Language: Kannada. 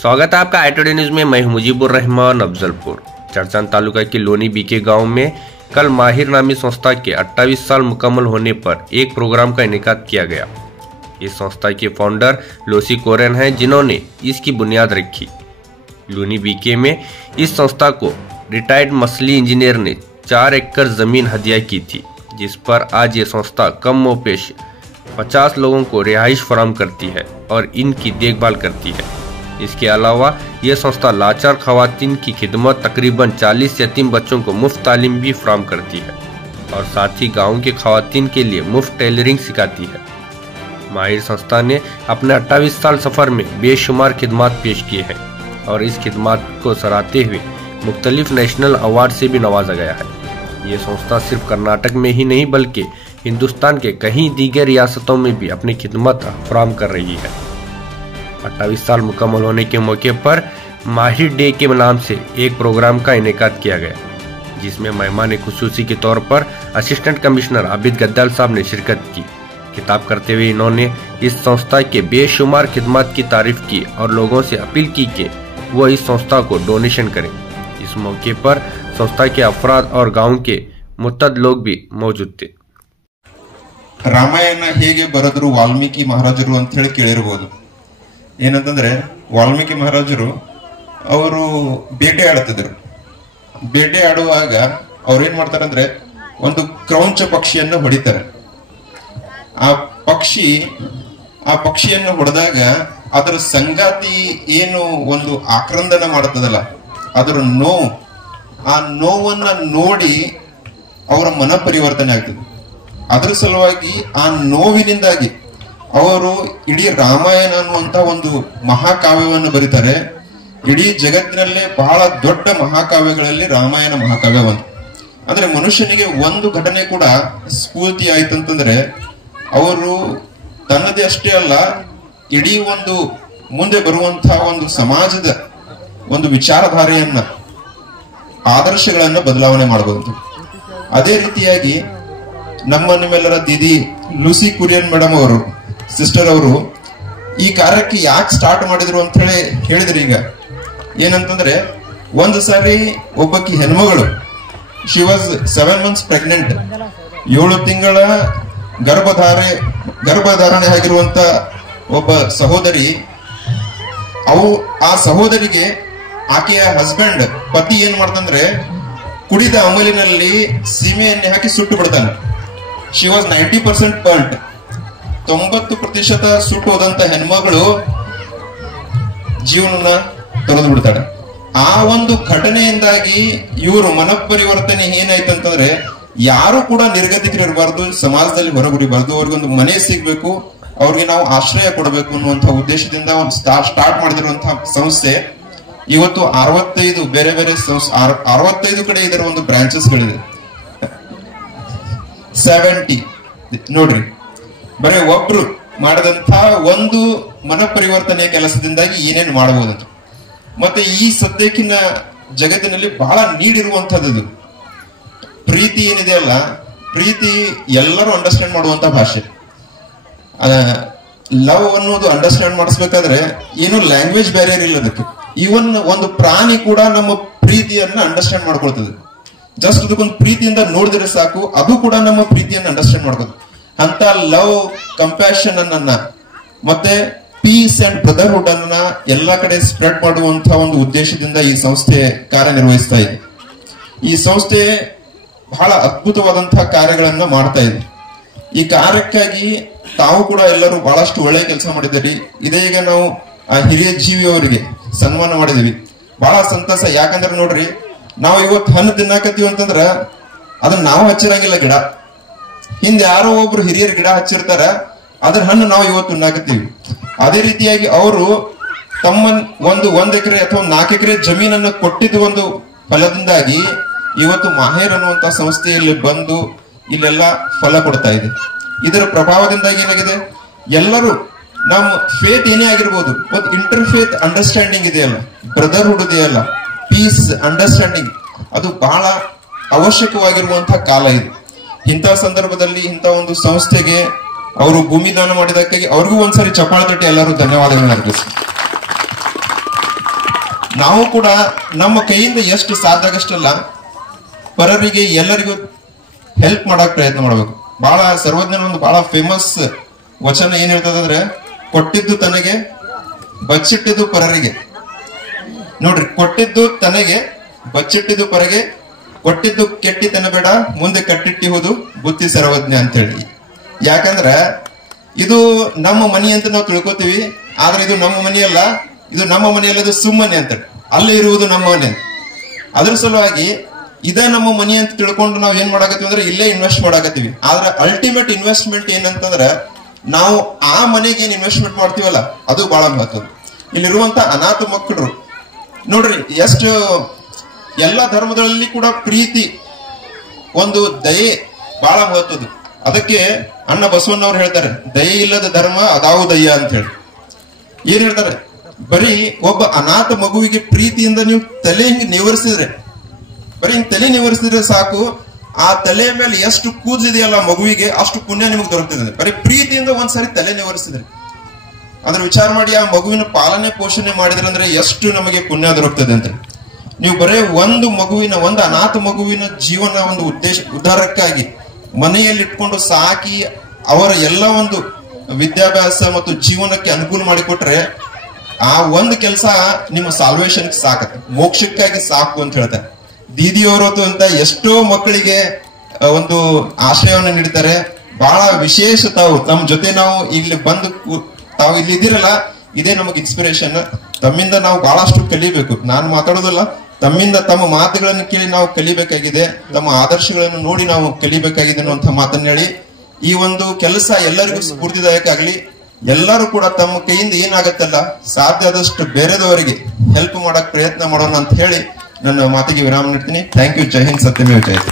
स्वागत है आपका आई न्यूज में। मैं हूं मुजीबुर रहमान अफजलपुर। चरचन तालुका के लोनी बीके गांव में कल माहिर नामी संस्था के 28 साल मुकम्मल होने पर एक प्रोग्राम का इनेकाद किया गया। इस संस्था के फाउंडर लोसी कोरेन हैं, जिन्होंने इसकी बुनियाद रखी। लोनी बीके में इस संस्था को रिटायर्ड मछली इंजीनियर ने 4 एकड़ जमीन हदिया की थी, जिस पर आज ये संस्था कम व पेश 50 लोगों को रिहाइश फराहम करती है और इनकी देखभाल करती है। इसके अलावा यह संस्था लाचार खवातीन की खिदमत तकरीबन 40 यतीम बच्चों को मुफ्त तालीम भी फराहम करती है और साथ ही गाँव के खवातीन के लिए मुफ्त टेलरिंग सिखाती है। माहिर संस्था ने अपने 28 साल सफर में बेशुमार खिदमत पेश किए हैं और इस खिदमत को सराहते हुए मुख्तलिफ नेशनल अवार्ड से भी नवाजा गया है। ये संस्था सिर्फ कर्नाटक में ही नहीं बल्कि हिंदुस्तान के कई दीगर रियासतों में भी अपनी खिदमत फराहम कर रही है। 28 साल मुकम्मल होने के मौके पर माहिर डे के नाम से एक प्रोग्राम का इनेकाद किया गया, जिसमें मेहमान खुसूसी के तौर पर असिस्टेंट कमिश्नर आबिद गद्दाल साहब ने शिरकत की। खिताब करते हुए इन्होंने इस संस्था के बेशुमार खिदमत की तारीफ की और लोगों से अपील की कि वो इस संस्था को डोनेशन करें। इस मौके पर संस्था के अफराद और गांव के मुत्तद लोग भी मौजूद थे। ರಾಮಾಯಣ ಹೇಗೆ ಬರೆದ್ರು ವಾಲ್ಮೀಕಿ ಮಹಾರಾಜರು ಅಂತ ಹೇಳಿ ಕೇಳಿರಬಹುದು। ಏನಂತಂದ್ರೆ ವಾಲ್ಮೀಕಿ ಮಹಾರಾಜರು ಅವರು ಬೇಟೆ ಆಡ್ತಿದ್ರು। ಬೇಟೆ ಆಡುವಾಗ ಅವ್ರು ಏನ್ ಮಾಡ್ತಾರಂದ್ರೆ ಒಂದು ಕ್ರೌಂಚ ಪಕ್ಷಿಯನ್ನು ಹೊಡಿತಾರೆ। ಆ ಪಕ್ಷಿಯನ್ನು ಹೊಡೆದಾಗ ಅದರ ಸಂಗಾತಿ ಏನು ಒಂದು ಆಕ್ರಂದನ ಮಾಡ್ತದಲ್ಲ, ಅದರ ಆ ನೋವನ್ನ ನೋಡಿ ಅವರ ಮನ ಪರಿವರ್ತನೆ ಆಗ್ತದೆ। ಅದರ ಸಲುವಾಗಿ ಆ ನೋವಿನಿಂದಾಗಿ ಅವರು ಇಡೀ ರಾಮಾಯಣ ಅನ್ನುವಂತ ಒಂದು ಮಹಾಕಾವ್ಯವನ್ನು ಬರೀತಾರೆ। ಇಡೀ ಜಗತ್ತಿನಲ್ಲೇ ಬಹಳ ದೊಡ್ಡ ಮಹಾಕಾವ್ಯಗಳಲ್ಲಿ ರಾಮಾಯಣ ಮಹಾಕಾವ್ಯ ಒಂದು। ಅಂದ್ರೆ ಮನುಷ್ಯನಿಗೆ ಒಂದು ಘಟನೆ ಕೂಡ ಸ್ಫೂರ್ತಿ ಆಯ್ತಂತಂದ್ರೆ ಅವರು ತನ್ನದೇ ಅಷ್ಟೇ ಅಲ್ಲ, ಇಡೀ ಒಂದು ಮುಂದೆ ಬರುವಂತಹ ಒಂದು ಸಮಾಜದ ಒಂದು ವಿಚಾರಧಾರೆಯನ್ನ ಆದರ್ಶಗಳನ್ನ ಬದಲಾವಣೆ ಮಾಡಬಹುದು। ಅದೇ ರೀತಿಯಾಗಿ ನಿಮ್ಮೆಲ್ಲರ ದೀದಿ ಲೂಸಿ ಕುರಿಯನ್ ಮೇಡಮ್ ಅವರು, ಸಿಸ್ಟರ್ ಅವರು ಈ ಕಾರ್ಯಕ್ಕೆ ಯಾಕೆ ಸ್ಟಾರ್ಟ್ ಮಾಡಿದ್ರು ಅಂತ ಹೇಳಿದ್ರಿ। ಈಗ ಏನಂತಂದ್ರೆ ಒಂದು ಸಾರಿ ಒಬ್ಬಕಿ ಹೆಣ್ಮಗಳು, ಶಿ ವಾಸ್ 7 months ಪ್ರೆಗ್ನೆಂಟ್, 7 ತಿಂಗಳ ಗರ್ಭಧಾರಣೆ ಆಗಿರುವಂತ ಒಬ್ಬ ಸಹೋದರಿ, ಆ ಸಹೋದರಿಗೆ ಆಕೆಯ ಹಸ್ಬೆಂಡ್ ಪತಿ ಏನ್ ಮಾಡ್ತಂದ್ರೆ ಕುಡಿದ ಅಮಲಿನಲ್ಲಿ ಸೀಮೆ ಎಣ್ಣೆ ಹಾಕಿ ಸುಟ್ಟು ಬಿಡ್ತಾನೆ। ಶಿ ವಾಸ್ 90% ಬರ್ನ್ಡ್, 90% ಸುಟ್ಟು ಹೋದಂತ ಹೆಣ್ಮಗಳು ಜೀವನ ತೊರೆದು ಬಿಡ್ತಾಳೆ। ಆ ಒಂದು ಘಟನೆಯಿಂದಾಗಿ ಇವರು ಮನಪರಿವರ್ತನೆ ಏನಾಯ್ತಂತಂದ್ರೆ ಯಾರು ಕೂಡ ನಿರ್ಗತಿಕರಿರಬಾರ್ದು, ಸಮಾಜದಲ್ಲಿ ಹೊರಗುಡಿಬಾರ್ದು, ಅವ್ರಿಗೊಂದು ಮನೆ ಸಿಗ್ಬೇಕು, ಅವ್ರಿಗೆ ನಾವು ಆಶ್ರಯ ಕೊಡಬೇಕು ಅನ್ನುವಂತ ಉದ್ದೇಶದಿಂದ ಒಂದು ಸ್ಟಾರ್ಟ್ ಮಾಡಿದಿರುವಂತಹ ಸಂಸ್ಥೆ ಇವತ್ತು 65 ಬೇರೆ ಬೇರೆ 65 ಕಡೆ ಇದರ ಒಂದು ಬ್ರಾಂಚಸ್ ಗಳಿದೆ। 70 ನೋಡ್ರಿ, ಬರೀ ಒಬ್ರು ಮಾಡದಂತ ಒಂದು ಮನ ಪರಿವರ್ತನೆ ಕೆಲಸದಿಂದಾಗಿ ಏನೇನು ಮಾಡಬಹುದು। ಮತ್ತೆ ಈ ಸದ್ಯಕ್ಕಿನ ಜಗತ್ತಿನಲ್ಲಿ ಬಹಳ ನೀಡಿರುವಂತದ್ದು ಪ್ರೀತಿ ಏನಿದೆಯಲ್ಲ, ಪ್ರೀತಿ ಎಲ್ಲರೂ ಅಂಡರ್ಸ್ಟ್ಯಾಂಡ್ ಮಾಡುವಂತ ಭಾಷೆ। ಲವ್ ಅನ್ನೋದು ಅಂಡರ್ಸ್ಟ್ಯಾಂಡ್ ಮಾಡಿಸ್ಬೇಕಾದ್ರೆ ಏನು ಲ್ಯಾಂಗ್ವೇಜ್ ಬ್ಯಾರಿಯರ್ ಇಲ್ಲ ಅದಕ್ಕೆ। ಇವನ್ ಒಂದು ಪ್ರಾಣಿ ಕೂಡ ನಮ್ಮ ಪ್ರೀತಿಯನ್ನ ಅಂಡರ್ಸ್ಟ್ಯಾಂಡ್ ಮಾಡ್ಕೊಳ್ತದೆ। ಜಸ್ಟ್ ಅದಕ್ಕೊಂದು ಪ್ರೀತಿಯಿಂದ ನೋಡಿದ್ರೆ ಸಾಕು, ಅದು ಕೂಡ ನಮ್ಮ ಪ್ರೀತಿಯನ್ನ ಅಂಡರ್ಸ್ಟ್ಯಾಂಡ್ ಮಾಡ್ಕೋದು। ಅಂತ ಲವ್, ಕಂಪ್ಯಾಷನ್ ಅನ್ನ ಮತ್ತೆ ಪೀಸ್ ಅಂಡ್ ಬ್ರದರ್ಹುಡ್ ಅನ್ನ ಎಲ್ಲಾ ಕಡೆ ಸ್ಪ್ರೆಡ್ ಮಾಡುವಂತಹ ಒಂದು ಉದ್ದೇಶದಿಂದ ಈ ಸಂಸ್ಥೆ ಕಾರ್ಯನಿರ್ವಹಿಸ್ತಾ ಇದೆ। ಈ ಸಂಸ್ಥೆ ಬಹಳ ಅದ್ಭುತವಾದಂತಹ ಕಾರ್ಯಗಳನ್ನ ಮಾಡ್ತಾ ಇದೆ। ಈ ಕಾರ್ಯಕ್ಕಾಗಿ ತಾವು ಕೂಡ ಎಲ್ಲರೂ ಬಹಳಷ್ಟು ಒಳ್ಳೆ ಕೆಲಸ ಮಾಡಿದ್ದೀರಿ। ಇದೇ ಈಗ ನಾವು ಆ ಹಿರಿಯ ಜೀವಿಯವರಿಗೆ ಸನ್ಮಾನ ಮಾಡಿದೀವಿ, ಬಹಳ ಸಂತಸ। ಯಾಕಂದ್ರೆ ನೋಡ್ರಿ, ನಾವು ಇವತ್ತು ಹಣ್ಣು ತಿನ್ನಾಕತ್ತೀವಿ ಅಂತಂದ್ರ ಅದನ್ನ ನಾವು ಹಚ್ಚಿರಂಗಿಲ್ಲ ಗಿಡ, ಹಿಂದೆ ಯಾರೋ ಒಬ್ರು ಹಿರಿಯರ್ ಗಿಡ ಹಚ್ಚಿರ್ತಾರ, ಅದ್ರ ಹಣ್ಣು ನಾವು ಇವತ್ತು ತಿನ್ನಾಕತ್ತೀವಿ। ಅದೇ ರೀತಿಯಾಗಿ ಅವರು ತಮ್ಮ 1 ಎಕರೆ ಅಥವಾ 4 ಎಕರೆ ಜಮೀನನ್ನು ಕೊಟ್ಟಿದ್ದ ಒಂದು ಫಲದಿಂದಾಗಿ ಇವತ್ತು ಮಾಹೇರ್ ಅನ್ನುವಂತ ಸಂಸ್ಥೆಯಲ್ಲಿ ಬಂದು ಇಲ್ಲೆಲ್ಲ ಫಲ ಕೊಡ್ತಾ ಇದೆ। ಇದರ ಪ್ರಭಾವದಿಂದಾಗಿ ಏನಾಗಿದೆ, ಎಲ್ಲರೂ ನಮ್ಮ ಫೇತ್ ಏನೇ ಆಗಿರ್ಬೋದು, ಒಂದು ಇಂಟರ್ ಫೇತ್ ಅಂಡರ್ಸ್ಟ್ಯಾಂಡಿಂಗ್ ಇದೆಯಲ್ಲ, ಬ್ರದರ್ಹುಡ್ ಇದೆಯಲ್ಲ, ಪೀಸ್ ಅಂಡರ್ಸ್ಟ್ಯಾಂಡಿಂಗ್, ಅದು ಬಹಳ ಅವಶ್ಯಕವಾಗಿರುವಂತಹ ಕಾಲ ಇದು। ಇಂಥ ಸಂದರ್ಭದಲ್ಲಿ ಇಂಥ ಒಂದು ಸಂಸ್ಥೆಗೆ ಅವರು ಭೂಮಿ ದಾನ ಮಾಡಿದಕ್ಕಾಗಿ ಅವ್ರಿಗೂ ಒಂದ್ಸರಿ ಚಪ್ಪಾಳೆ ತಟ್ಟಿ ಎಲ್ಲರೂ ಧನ್ಯವಾದಗಳನ್ನ ಅರ್ಪಿಸಿ। ನಾವು ಕೂಡ ನಮ್ಮ ಕೈಯಿಂದ ಎಷ್ಟು ಸಾಧ್ಯ ಆಗಷ್ಟಲ್ಲ ಪರರಿಗೆ ಎಲ್ಲರಿಗೂ ಹೆಲ್ಪ್ ಮಾಡಕ್ ಪ್ರಯತ್ನ ಮಾಡ್ಬೇಕು. ಬಹಳ ಸರ್ವಜ್ಞನ ಒಂದು ಬಹಳ ಫೇಮಸ್ ವಚನ ಏನ್ ಹೇಳ್ತದಂದ್ರೆ, ಕೊಟ್ಟಿದ್ದು ತನಗೆ ಬಚ್ಚಿಟ್ಟಿದ್ದು ಪರರಿಗೆ. ನೋಡ್ರಿ, ಕೊಟ್ಟಿದ್ದು ತನಗೆ ಬಚ್ಚಿಟ್ಟಿದ್ದು ಪರಗೆ, ಕೊಟ್ಟಿದ್ದು ಕೆಟ್ಟಿತನ ಬೇಡ, ಮುಂದೆ ಕಟ್ಟಿಟ್ಟಿಹುದು ಬುದ್ಧಿ ಸರ್ವಜ್ಞ ಅಂತ ಹೇಳಿ. ಯಾಕಂದ್ರ ಇದು ನಮ್ಮ ಮನಿ ಅಂತ ನಾವು ತಿಳ್ಕೊತೀವಿ, ಆದ್ರೆ ಇದು ನಮ್ಮ ಮನೆಯಲ್ಲ, ಇದು ನಮ್ಮ ಮನೆಯಲ್ಲ, ಇದು ಸುಮ್ಮನೆ ಅಂತ, ಅಲ್ಲಿ ಇರುವುದು ನಮ್ಮ ಮನೆ ಅಂತ. ಅದ್ರ ಸಲುವಾಗಿ ಇದ ನಮ್ಮ ಮನಿ ಅಂತ ತಿಳ್ಕೊಂಡು ನಾವ್ ಏನ್ ಮಾಡಾಕತ್ತೀವಿ ಅಂದ್ರೆ ಇಲ್ಲೇ ಇನ್ವೆಸ್ಟ್ ಮಾಡಾಕತ್ತೀವಿ. ಆದ್ರೆ ಅಲ್ಟಿಮೇಟ್ ಇನ್ವೆಸ್ಟ್ಮೆಂಟ್ ಏನಂತಂದ್ರ ನಾವು ಆ ಮನೆಗೆ ಏನ್ ಇನ್ವೆಸ್ಟ್ಮೆಂಟ್ ಮಾಡ್ತೀವಲ್ಲ ಅದು ಬಹಳ ಮಹತ್ವ. ಇಲ್ಲಿರುವಂತ ಅನಾಥ ಮಕ್ಕಳು ನೋಡ್ರಿ, ಎಷ್ಟು ಎಲ್ಲಾ ಧರ್ಮಗಳಲ್ಲಿ ಕೂಡ ಪ್ರೀತಿ, ಒಂದು ದಯೆ ಬಹಳ ಮಹತ್ವದ್ದು. ಅದಕ್ಕೆ ಅಣ್ಣ ಬಸವಣ್ಣವ್ರು ಹೇಳ್ತಾರೆ, ದಯೆ ಇಲ್ಲದ ಧರ್ಮ ಅದಾವು ದಯ್ಯ ಅಂತ ಹೇಳಿ. ಏನ್ ಹೇಳ್ತಾರೆ, ಬರೀ ಒಬ್ಬ ಅನಾಥ ಮಗುವಿಗೆ ಪ್ರೀತಿಯಿಂದ ನೀವು ತಲೆ ಹಿಂಗ್ ನಿವರಿಸಿದ್ರೆ, ಬರೀ ಹಿಂಗ್ ತಲೆ ನಿವರಿಸಿದ್ರೆ ಸಾಕು, ಆ ತಲೆ ಮೇಲೆ ಎಷ್ಟು ಕೂದಲಿದೆಯಲ್ಲ ಮಗುವಿಗೆ ಅಷ್ಟು ಪುಣ್ಯ ನಿಮಗೆ ದೊರಕ್ತದೆ. ಬರೀ ಪ್ರೀತಿಯಿಂದ ಒಂದ್ಸರಿ ತಲೆ ನಿವರಿಸಿದ್ರೆ, ಅದ್ರ ವಿಚಾರ ಮಾಡಿ ಆ ಮಗುವಿನ ಪಾಲನೆ ಪೋಷಣೆ ಮಾಡಿದ್ರೆ ಅಂದ್ರೆ ಎಷ್ಟು ನಮಗೆ ಪುಣ್ಯ ದೊರಕ್ತದೆ ಅಂತ. ನೀವು ಬರೇ ಒಂದು ಅನಾಥ ಮಗುವಿನ ಜೀವನ ಒಂದು ಉದ್ಧಾರಕ್ಕಾಗಿ ಮನೆಯಲ್ಲಿ ಇಟ್ಕೊಂಡು ಸಾಕಿ ಅವರ ಎಲ್ಲ ಒಂದು ವಿದ್ಯಾಭ್ಯಾಸ ಮತ್ತು ಜೀವನಕ್ಕೆ ಅನುಕೂಲ ಮಾಡಿಕೊಟ್ರೆ ಆ ಒಂದು ಕೆಲಸ ನಿಮ್ಮ ಸಾಲ್ವೇಷನ್ ಸಾಕತ್ತೆ, ಮೋಕ್ಷಕ್ಕಾಗಿ ಸಾಕು ಅಂತ ಹೇಳ್ತಾರೆ. ದೀದಿಯವರು ಅಂತ ಎಷ್ಟೋ ಮಕ್ಕಳಿಗೆ ಒಂದು ಆಶ್ರಯವನ್ನು ನೀಡ್ತಾರೆ. ಬಹಳ ವಿಶೇಷ ತಾವು ತಮ್ಮ ಜೊತೆ ನಾವು ಇಲ್ಲಿ ಬಂದು ತಾವು ಇಲ್ಲಿ ಇದ್ದೀರಲ್ಲ, ಇದೇ ನಮಗೆ ಇನ್ಸ್ಪಿರೇಷನ್. ತಮ್ಮಿಂದ ನಾವು ಬಹಳಷ್ಟು ಕಲಿಬೇಕು. ನಾನು ಮಾತಾಡೋದಿಲ್ಲ, ತಮ್ಮಿಂದ ತಮ್ಮ ಮಾತುಗಳನ್ನು ಕೇಳಿ ನಾವು ಕಲಿಬೇಕಾಗಿದೆ, ತಮ್ಮ ಆದರ್ಶಗಳನ್ನು ನೋಡಿ ನಾವು ಕಲಿಬೇಕಾಗಿದೆ ಅನ್ನುವಂಥ ಮಾತನ್ನ ಹೇಳಿ ಈ ಒಂದು ಕೆಲಸ ಎಲ್ಲರಿಗೂ ಸ್ಫೂರ್ತಿದಾಯಕ ಆಗ್ಲಿ. ಎಲ್ಲರೂ ಕೂಡ ತಮ್ಮ ಕೈಯಿಂದ ಏನಾಗತ್ತಲ್ಲ ಸಾಧ್ಯ ಆದಷ್ಟು ಬೇರೆದವರಿಗೆ ಹೆಲ್ಪ್ ಮಾಡಕ್ ಪ್ರಯತ್ನ ಮಾಡೋಣ ಅಂತ ಹೇಳಿ ನನ್ನ ಮಾತಿಗೆ ವಿರಾಮ ನೀಡ್ತೀನಿ. Thank you. ಜೈ ಹಿಂದ್, ಸತ್ಯಮೇವ ಜಯತೆ.